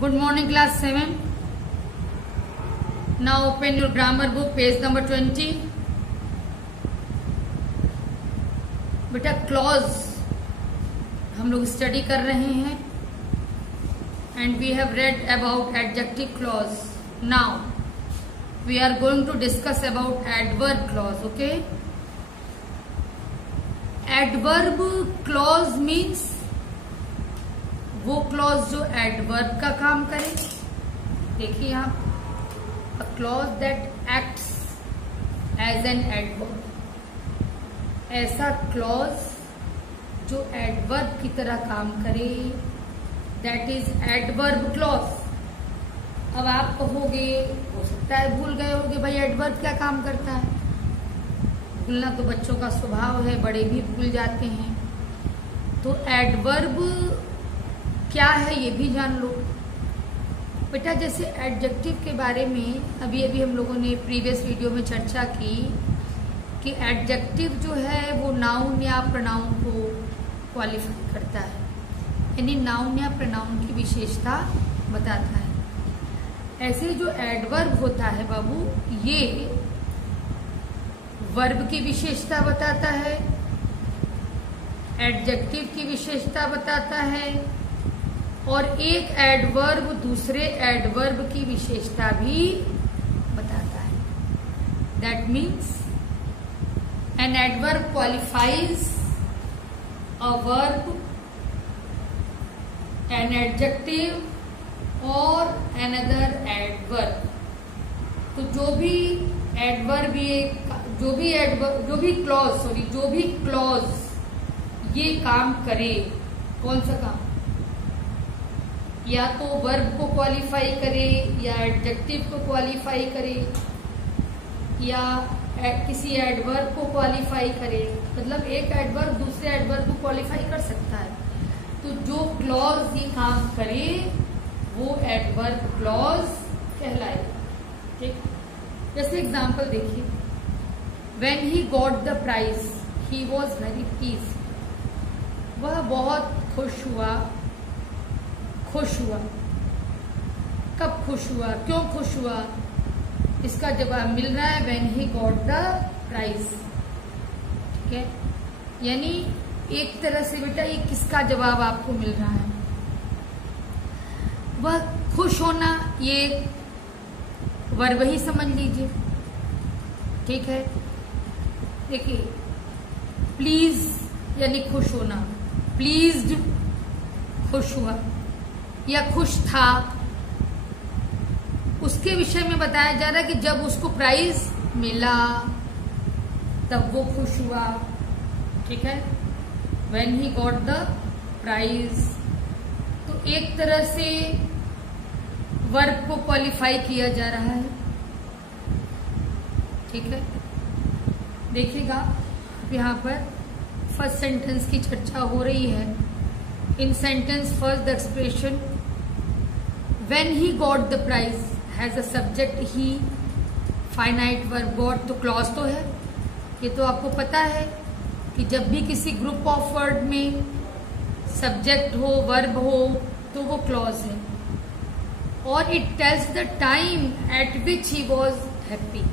Good morning, class 7. Now open your grammar book, page number 20. बेटा clause हम लोग study कर रहे हैं and we have read about adjective clause. Now we are going to discuss about adverb clause. Okay, adverb clause means वो clause जो adverb का काम करे. देखिए यहाँ a clause that acts as an adverb, ऐसा क्लॉज जो एडवर्ब की तरह काम करे, दैट इज एडवर्ब क्लॉज. अब आप कहोगे, हो सकता है भूल गए होगे भाई एडवर्ब क्या काम करता है. भूलना तो बच्चों का स्वभाव है, बड़े भी भूल जाते हैं. तो एडवर्ब क्या है ये भी जान लो बेटा. जैसे एडजेक्टिव के बारे में अभी अभी हम लोगों ने प्रीवियस वीडियो में चर्चा की कि एडजेक्टिव जो है वो नाउन या प्रोनाउन को क्वालिफाई करता है, यानी नाउन या प्रोनाउन की विशेषता बताता है. ऐसे जो एडवर्ब होता है बाबू, ये वर्ब की विशेषता बताता है, एडजेक्टिव की विशेषता बताता है, और एक एडवर्ब दूसरे एडवर्ब की विशेषता भी बताता है. That means an adverb qualifies a verb, an adjective or another adverb. तो जो भी एडवर्ब जो भी क्लॉज ये काम करे, कौन सा काम, या तो वर्ब को क्वालिफाई करे या एडजेक्टिव को क्वालिफाई करे या किसी एडवर्ब को क्वालिफाई करे. मतलब एक एडवर्ब दूसरे एडवर्ब को क्वालिफाई कर सकता है. तो जो क्लॉज ये काम करे वो एडवर्ब क्लॉज कहलाएगा. ठीक, जैसे एग्जांपल देखिए, when he got the prize he was very pleased. वह बहुत खुश हुआ. कब खुश हुआ, क्यों खुश हुआ, इसका जवाब मिल रहा है when he got the prize. ठीक है, यानी एक तरह से बेटा ये किसका जवाब आपको मिल रहा है. वह खुश होना ये वर्ब ही समझ लीजिए. ठीक है, देखिए प्लीज यानी खुश होना, प्लीज्ड खुश हुआ या खुश था, उसके विषय में बताया जा रहा है कि जब उसको प्राइज मिला तब वो खुश हुआ. ठीक है, when he got the prize. तो एक तरह से वर्ब को क्वालिफाई किया जा रहा है. ठीक है, देखिएगा यहाँ पर फर्स्ट सेंटेंस की चर्चा हो रही है. In sentence first the expression when he got the prize has a subject he, finite verb got. तो क्लॉज तो है, ये तो आपको पता है कि जब भी किसी ग्रुप ऑफ वर्ड में सब्जेक्ट हो, वर्ब हो, तो वो क्लॉज है. और it tells the time at which he was happy.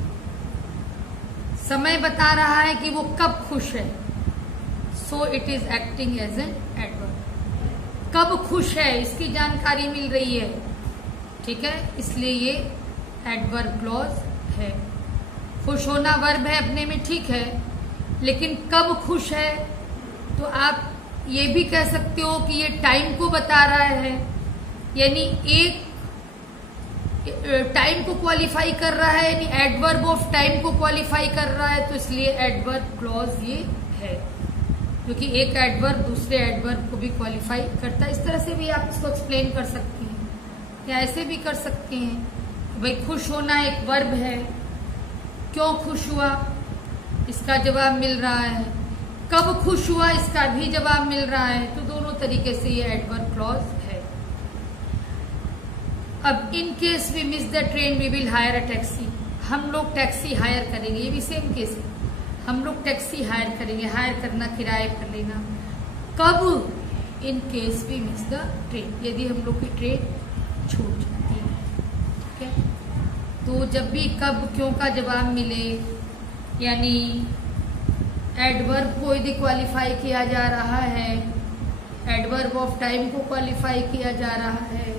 समय बता रहा है कि वो कब खुश है. So it is acting as an adverb. कब खुश है इसकी जानकारी मिल रही है. ठीक है, इसलिए ये एडवर्ब क्लॉज है. खुश होना वर्ब है अपने में, ठीक है, लेकिन कब खुश है तो आप ये भी कह सकते हो कि ये टाइम को बता रहा है, यानी एक टाइम को क्वालिफाई कर रहा है, यानी एडवर्ब ऑफ टाइम को क्वालिफाई कर रहा है. तो इसलिए एडवर्ब क्लॉज ये है, क्योंकि एक एडवर्ब दूसरे एडवर्ब को भी क्वालिफाई करता है. इस तरह से भी आप इसको एक्सप्लेन कर सकते हैं, या ऐसे भी कर सकते हैं भाई खुश होना एक वर्ब है, क्यों खुश हुआ इसका जवाब मिल रहा है, कब खुश हुआ इसका भी जवाब मिल रहा है. तो दोनों तरीके से ये एडवर्ब क्लॉज है. अब in case we miss the train we will hire a taxi. हम लोग टैक्सी हायर करेंगे, ये भी सेम केस है. हम लोग टैक्सी हायर करेंगे, हायर करना किराए पर लेना. कब in case we miss the train, यदि हम लोग की ट्रेन छूट जाती है। ठीक है, तो जब भी कब क्यों का जवाब मिले, यानी एडवर्ब को यदि क्वालिफाई किया जा रहा है, एडवर्ब ऑफ टाइम को क्वालिफाई किया जा रहा है,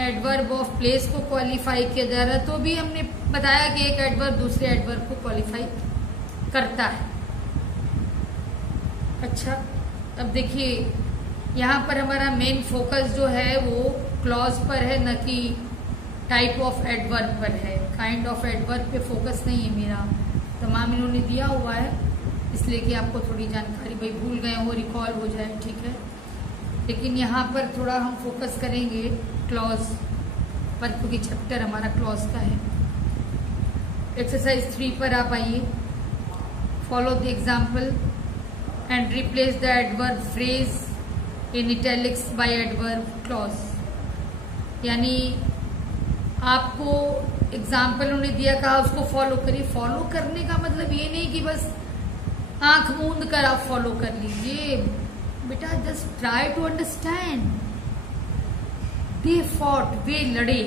एडवर्ब ऑफ प्लेस को क्वालिफाई किया जा रहा है, तो भी हमने बताया कि एक एडवर्ब दूसरे एडवर्ब को क्वालिफाई करता है। अच्छा, अब देखिए यहाँ पर हमारा मेन फोकस जो है वो क्लॉज पर है, न कि टाइप ऑफ एडवर्ब पर है। काइंड ऑफ एडवर्ब पे फोकस नहीं है मेरा, तमाम इन्होंने दिया हुआ है इसलिए कि आपको थोड़ी जानकारी, भाई भूल गए हो रिकॉल हो जाए। ठीक है, लेकिन यहाँ पर थोड़ा हम फोकस करेंगे क्लॉज पर, क्योंकि चैप्टर हमारा क्लॉज का है। एक्सरसाइज 3 पर आप आइए। Follow the example and replace the adverb phrase in italics by adverb clause. यानी आपको एग्जाम्पल उन्होंने दिया, कहा उसको फॉलो करिए। फॉलो करने का मतलब ये नहीं कि बस आंख मूंद कर आप फॉलो कर लीजिए बेटा, just try to understand. They fought, वे लड़े।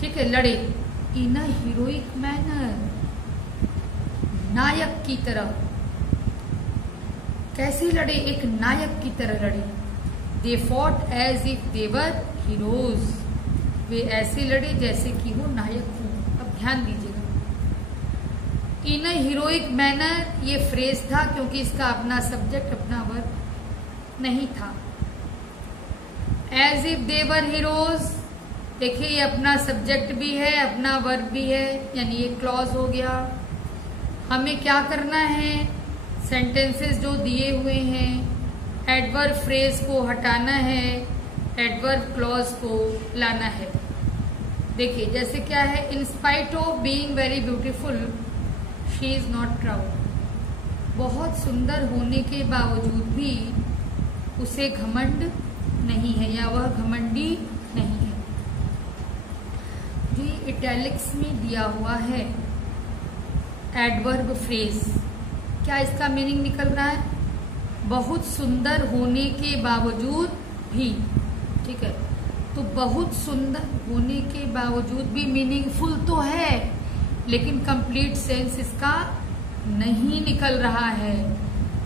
ठीक है, लड़े इन अ हीरोइक मैनर, नायक की तरह। कैसे लड़े? एक नायक की तरह लड़े। They fought as if they were heroes, वे ऐसे लड़े जैसे कि वो नायक हों। अब ध्यान दीजिएगा, इन अ हीरोइक मैनर ये फ्रेज था क्योंकि इसका अपना सब्जेक्ट अपना वर्ब नहीं था। As if they were heroes, देखिए ये अपना सब्जेक्ट भी है अपना वर्ब भी है, यानी ये क्लॉज हो गया। हमें क्या करना है? सेंटेंसेस जो दिए हुए हैं एडवर्ब फ्रेज को हटाना है, एडवर्ब क्लॉज को लाना है। देखिए जैसे क्या है, in spite of being very beautiful she is not proud. बहुत सुंदर होने के बावजूद भी उसे घमंड नहीं है या वह घमंडी नहीं है। जी इटैलिक्स में दिया हुआ है एडवर्ब फ्रेज, क्या इसका मीनिंग निकल रहा है? बहुत सुंदर होने के बावजूद भी। ठीक है, तो बहुत सुंदर होने के बावजूद भी मीनिंगफुल तो है, लेकिन कंप्लीट सेंस इसका नहीं निकल रहा है।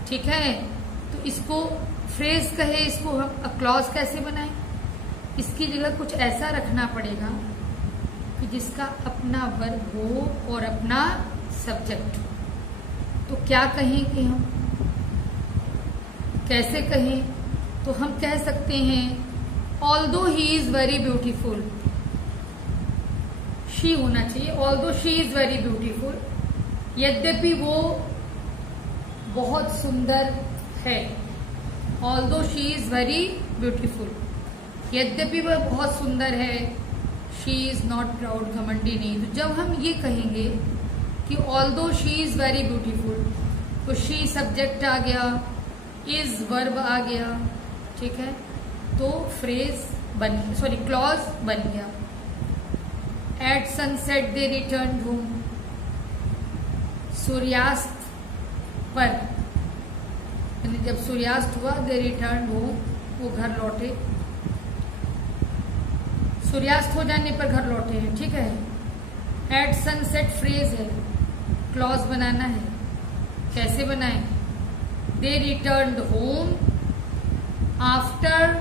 ठीक है, तो इसको फ्रेज कहे, इसको हम क्लॉज कैसे बनाएं? इसकी जगह कुछ ऐसा रखना पड़ेगा कि जिसका अपना वर्ब हो और अपना सब्जेक्ट। तो क्या कहेंगे हम, कैसे कहें? तो हम कह सकते हैं although he is very beautiful, she होना चाहिए, although she is very beautiful, यद्यपि वो बहुत सुंदर है। Although she is very beautiful, यद्यपि वह बहुत सुंदर है। शी इज नॉट प्राउड, घमंडी नहीं। तो जब हम ये कहेंगे कि although she is very beautiful, तो शी सब्जेक्ट आ गया, इज वर्ब आ गया। ठीक है, तो फ्रेज बन, सॉरी क्लॉज बन गया। एट सनसेट दे रिटर्न होम, सूर्यास्त पर, यानी जब सूर्यास्त हुआ दे रिटर्न होम, वो घर लौटे। सूर्यास्त हो जाने पर घर लौटे हैं। ठीक है, एट सनसेट फ्रेज है, क्लॉज बनाना है। कैसे बनाएं? They return home after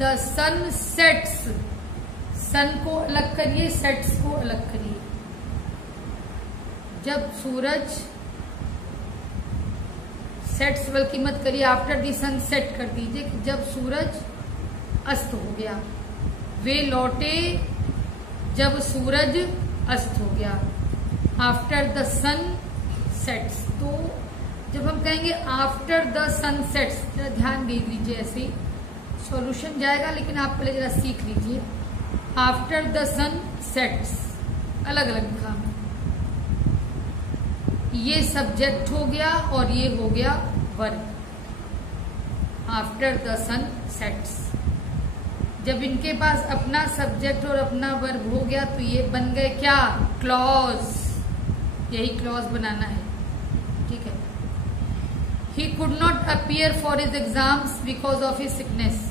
the sun sets, sun को अलग करिए, सेट्स को अलग करिए। जब सूरज सेट्स बल्कि मत करिए, आफ्टर दी सन सेट कर दीजिए, जब सूरज अस्त हो गया। वे लौटे जब सूरज अस्त हो गया, आफ्टर द सन सेट्स। तो जब हम कहेंगे आफ्टर द सन सेट्स, जरा ध्यान दे दीजिए, ऐसे सॉल्यूशन जाएगा लेकिन आप पहले जरा सीख लीजिए। आफ्टर द सन सेट्स, अलग अलग काम, ये सब्जेक्ट हो गया और ये हो गया verb. After the sun sets, जब इनके पास अपना सब्जेक्ट और अपना वर्ब हो गया तो ये बन गए क्या? क्लॉज। यही क्लॉज बनाना है। ठीक है, he could not appear for his exams because of his sickness.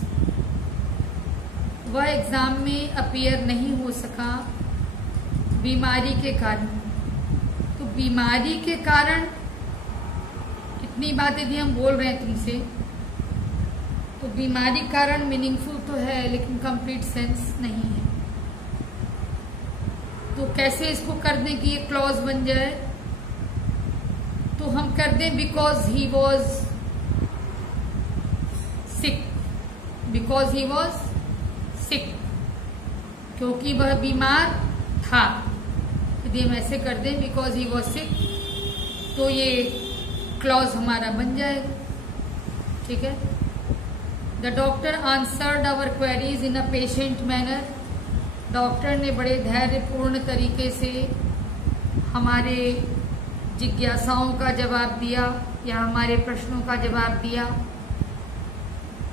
वह एग्जाम में अपीयर नहीं हो सका बीमारी के कारण। तो बीमारी के कारण इतनी बातें यदि हम बोल रहे हैं तुमसे, तो बीमारी कारण मीनिंगफुल तो है लेकिन कंप्लीट सेंस नहीं है। तो कैसे इसको कर दें कि ये क्लॉज बन जाए? तो हम कर दें because he was sick, because he was sick, क्योंकि वह बीमार था। यदि हम ऐसे कर दें बिकॉज ही वॉज सिक, तो ये क्लॉज हमारा बन जाएगा। ठीक है। The doctor answered our queries in a patient manner. Doctor ने बड़े धैर्यपूर्ण तरीके से हमारे जिज्ञासाओं का जवाब दिया या हमारे प्रश्नों का जवाब दिया।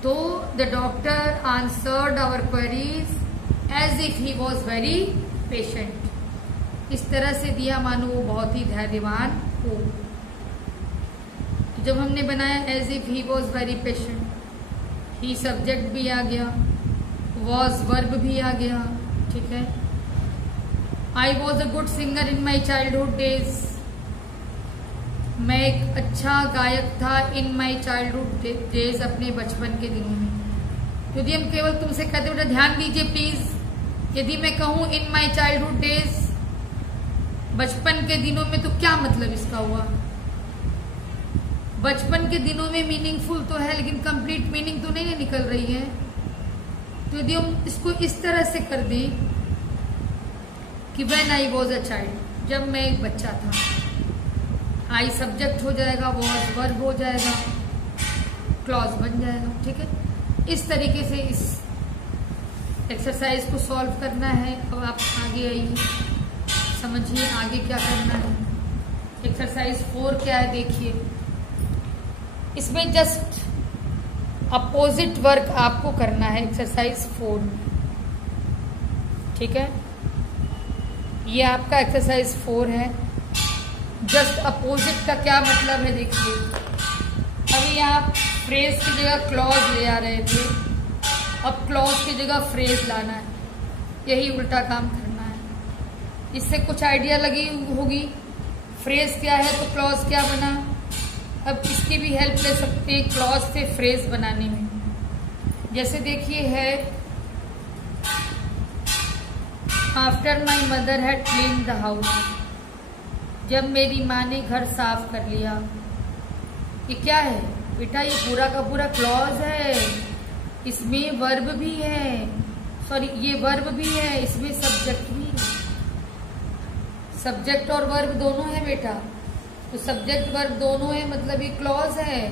तो the doctor answered our queries as if he was very patient. इस तरह से दिया मानो वो बहुत ही धैर्यवान हो। तो जब हमने बनाया as if he was very patient, he subject भी आ गया, वॉज वर्ब भी आ गया। ठीक है। I was a good singer in my childhood days. मैं एक अच्छा गायक था इन माई चाइल्डहुड डेज, अपने बचपन के दिनों में। यदि हम केवल तुमसे कहते बेटा ध्यान दीजिए प्लीज, यदि मैं कहूं इन माई चाइल्डहुड डेज, बचपन के दिनों में, तो क्या मतलब इसका हुआ? बचपन के दिनों में मीनिंगफुल तो है लेकिन कंप्लीट मीनिंग तो नहीं निकल रही है। तो यदि हम इसको इस तरह से कर दें कि when I was a child, जब मैं एक बच्चा था, आई सब्जेक्ट हो जाएगा, वॉज वर्ब हो जाएगा, क्लॉज बन जाएगा। ठीक है। इस तरीके से इस एक्सरसाइज को सॉल्व करना है। अब आप आगे आइए, समझिए आगे क्या करना है। एक्सरसाइज 4 क्या है देखिए। इसमें जस्ट अपोजिट वर्क आपको करना है एक्सरसाइज 4 में। ठीक है। ये आपका एक्सरसाइज 4 है। जस्ट अपोजिट का क्या मतलब है देखिए। अभी आप फ्रेज की जगह क्लॉज ले आ रहे थे, अब क्लॉज की जगह फ्रेज लाना है। यही उल्टा काम करना है। इससे कुछ आइडिया लगी होगी। फ्रेज क्या है तो क्लॉज क्या बना। अब इसकी भी हेल्प ले सकते हैं क्लॉज से फ्रेज बनाने में। जैसे देखिए है, after my mother had clean the house. जब मेरी माँ ने घर साफ कर लिया। ये क्या है बेटा? ये पूरा का पूरा क्लॉज है। इसमें वर्ब भी है, सॉरी ये वर्ब भी है, इसमें सब्जेक्ट भी है। सब्जेक्ट और वर्ब दोनों है बेटा। तो सब्जेक्ट वर्ब दोनों है मतलब ये क्लॉज है।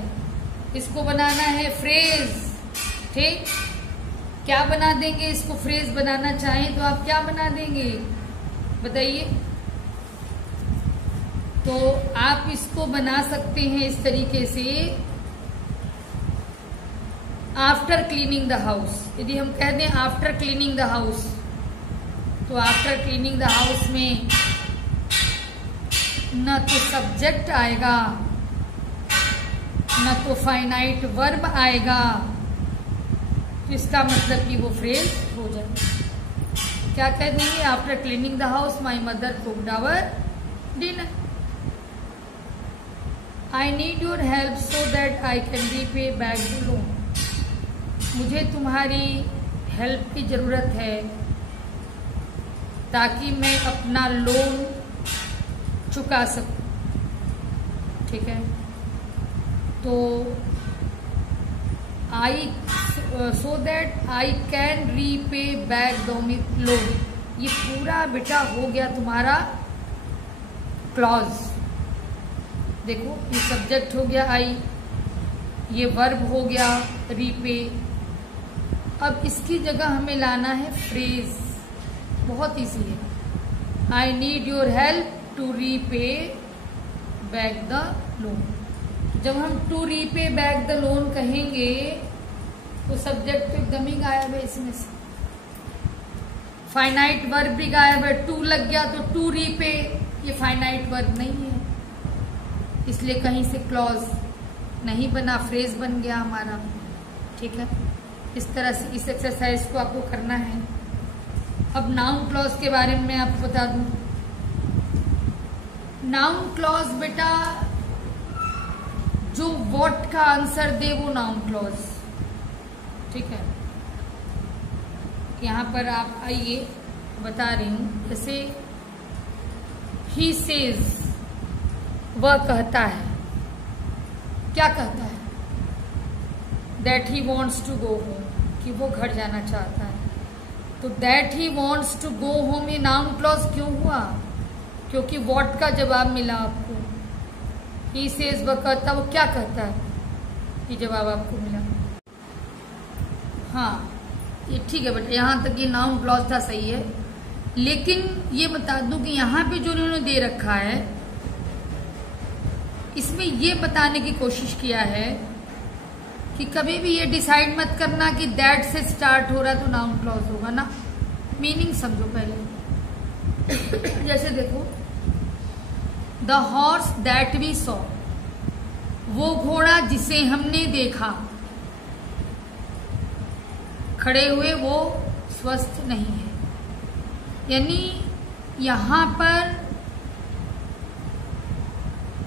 इसको बनाना है फ्रेज। ठीक। क्या बना देंगे इसको? फ्रेज बनाना चाहें तो आप क्या बना देंगे बताइए? तो आप इसको बना सकते हैं इस तरीके से, आफ्टर क्लीनिंग द हाउस। यदि हम कह दें आफ्टर क्लीनिंग द हाउस, तो आफ्टर क्लीनिंग द हाउस में न तो सब्जेक्ट आएगा, न तो फाइनाइट वर्ब आएगा। तो इसका मतलब कि वो फ्रेज हो जाए। क्या कह देंगे? After cleaning the house my mother cooked our dinner. I need your help so that I can repay back the loan. मुझे तुम्हारी हेल्प की जरूरत है ताकि मैं अपना लोन चुका सकूं। ठीक है। तो I so that I can repay back the loan. ये पूरा बेटा हो गया तुम्हारा क्लॉज। देखो ये सब्जेक्ट हो गया आई, ये वर्ब हो गया रीपे। अब इसकी जगह हमें लाना है फ्रेज। बहुत ईजी है। I need your help to repay back the loan. जब हम to repay back the loan कहेंगे तो सब्जेक्ट तो एकदम ही गायब है इसमें से, फाइनाइट वर्ब भी गायब है। टू लग गया तो टू रीपे, ये फाइनाइट वर्ब नहीं है, इसलिए कहीं से क्लॉज नहीं बना, फ्रेज बन गया हमारा। ठीक है। इस तरह से इस एक्सरसाइज को आपको करना है। अब नाउन क्लॉज के बारे में आपको बता दूं। नाउन क्लॉज बेटा जो व्हाट का आंसर दे वो नाउन क्लॉज, ठीक है। यहां पर आप आइए बता रही हूं, जैसे ही सेज, वह कहता है, क्या कहता है, that he wants to go home, कि वो घर जाना चाहता है। तो that he wants to go home ये नाउन क्लॉज क्यों हुआ? क्योंकि व्हाट का जवाब मिला आपको। ही सेज वह कहता, वो क्या कहता है, ये जवाब आपको मिला। हाँ ये ठीक है बेटा, यहां तक ये नाउन क्लॉज था, सही है। लेकिन ये बता दूं कि यहां पे जो उन्होंने दे रखा है, इसमें ये बताने की कोशिश किया है कि कभी भी ये डिसाइड मत करना कि दैट से स्टार्ट हो रहा तो नाउन क्लॉज होगा ना। मीनिंग समझो पहले। जैसे देखो, the horse that we saw, वो घोड़ा जिसे हमने देखा, खड़े हुए वो स्वस्थ नहीं है। यानी यहां पर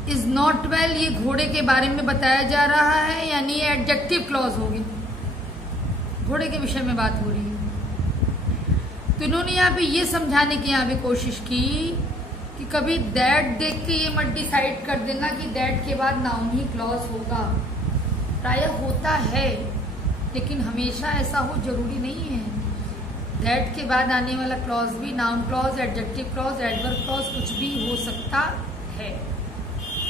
इज नॉट वेल ये घोड़े के बारे में बताया जा रहा है, यानी ये एडजेक्टिव क्लॉज होगी, घोड़े के विषय में बात हो रही है। तो इन्होंने यहाँ पे ये समझाने की यहाँ पे कोशिश की कि कभी दैट देख के ये मत डिसाइड कर देना कि दैट के बाद नाउन ही क्लॉज होगा। प्राय होता है, लेकिन हमेशा ऐसा हो जरूरी नहीं है। दैट के बाद आने वाला क्लॉज भी noun clause, adjective clause, adverb clause कुछ भी हो सकता है,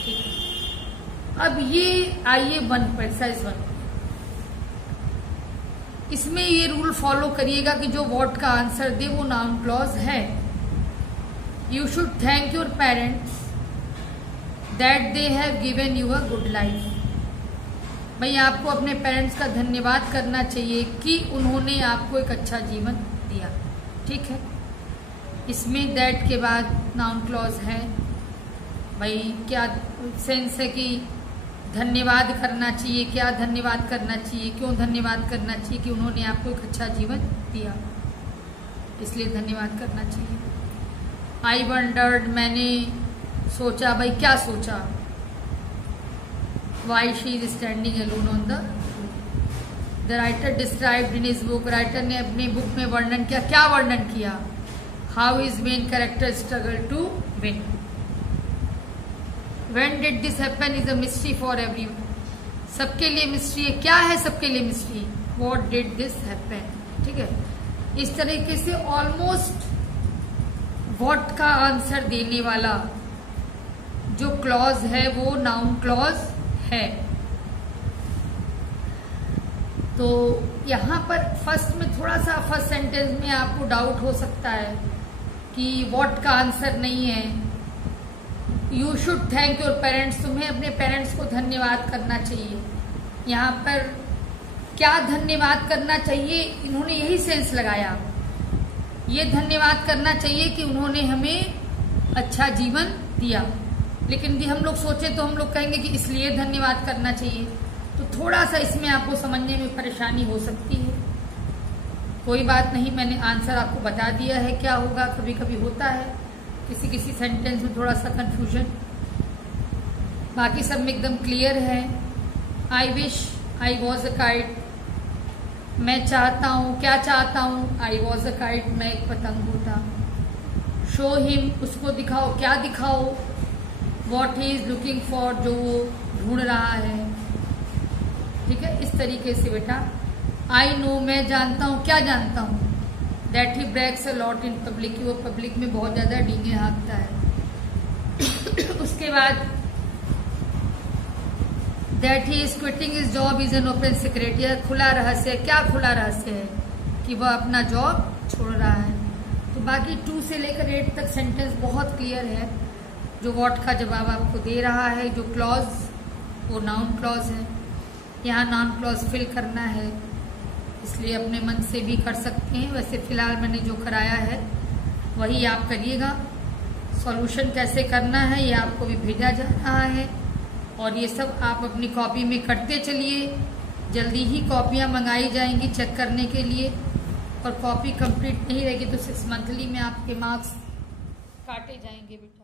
ठीक है। अब ये आइए एक्सरसाइज 1, इसमें ये रूल फॉलो करिएगा कि जो व्हाट का आंसर दे वो नाउन क्लॉज है। You should thank your parents that they have given you a good life. भाई आपको अपने पेरेंट्स का धन्यवाद करना चाहिए कि उन्होंने आपको एक अच्छा जीवन दिया, ठीक है। इसमें दैट के बाद नाउन क्लॉज है। भाई क्या सेंस है कि धन्यवाद करना चाहिए, क्या धन्यवाद करना चाहिए, क्यों धन्यवाद करना चाहिए कि उन्होंने आपको एक अच्छा जीवन दिया, इसलिए धन्यवाद करना चाहिए। आई वंडर्ड, मैंने सोचा, भाई क्या सोचा, why she is standing alone on the writer described in his book, writer ने अपनी बुक में वर्णन किया, क्या वर्णन किया, how is main character struggle to win. When did this happen is a mystery for everyone. सबके लिए मिस्ट्री है, क्या है सबके लिए mystery, What did this happen, ठीक है। इस तरीके से ऑलमोस्ट व्हाट का आंसर देने वाला जो क्लॉज है वो नाउन क्लॉज है। तो यहां पर फर्स्ट में थोड़ा सा फर्स्ट सेंटेंस में आपको डाउट हो सकता है कि व्हाट का आंसर नहीं है। You should thank your parents, तुम्हें अपने पेरेंट्स को धन्यवाद करना चाहिए। यहाँ पर क्या धन्यवाद करना चाहिए, इन्होंने यही सेंस लगाया, ये धन्यवाद करना चाहिए कि उन्होंने हमें अच्छा जीवन दिया। लेकिन यदि हम लोग सोचे तो हम लोग कहेंगे कि इसलिए धन्यवाद करना चाहिए। तो थोड़ा सा इसमें आपको समझने में परेशानी हो सकती है। कोई बात नहीं, मैंने आंसर आपको बता दिया है क्या होगा। कभी कभी होता है किसी किसी सेंटेंस में थोड़ा सा कंफ्यूजन, बाकी सब में एकदम क्लियर है। I wish I was a kite, मैं चाहता हूँ, क्या चाहता हूँ, आई वॉज अ काइट, मैं एक पतंग होता। शो हिम, उसको दिखाओ, क्या दिखाओ, what he is looking for, जो वो ढूंढ रहा है, ठीक है। इस तरीके से बेटा आई नो, मैं जानता हूँ, क्या जानता हूँ, that he breaks a lot in public, वो पब्लिक में बहुत ज्यादा डींगे हाँकता है। उसके बाद that he is quitting his job is an open secret, यह खुला रहस्य है। क्या खुला रहस्य है कि वह अपना जॉब छोड़ रहा है। तो बाकी 2 से लेकर 8 तक सेंटेंस बहुत क्लियर है। जो व्हाट का जवाब आपको दे रहा है, जो क्लॉज वो नाउन क्लॉज है। यहाँ नाउन क्लॉज फिल करना है, इसलिए अपने मन से भी कर सकते हैं। वैसे फिलहाल मैंने जो कराया है वही आप करिएगा। सॉल्यूशन कैसे करना है ये आपको भी भेजा जा रहा है, और ये सब आप अपनी कॉपी में करते चलिए। जल्दी ही कॉपियाँ मंगाई जाएंगी चेक करने के लिए, और कॉपी कंप्लीट नहीं रहेगी तो 6 मंथली में आपके मार्क्स काटे जाएंगे बेटा।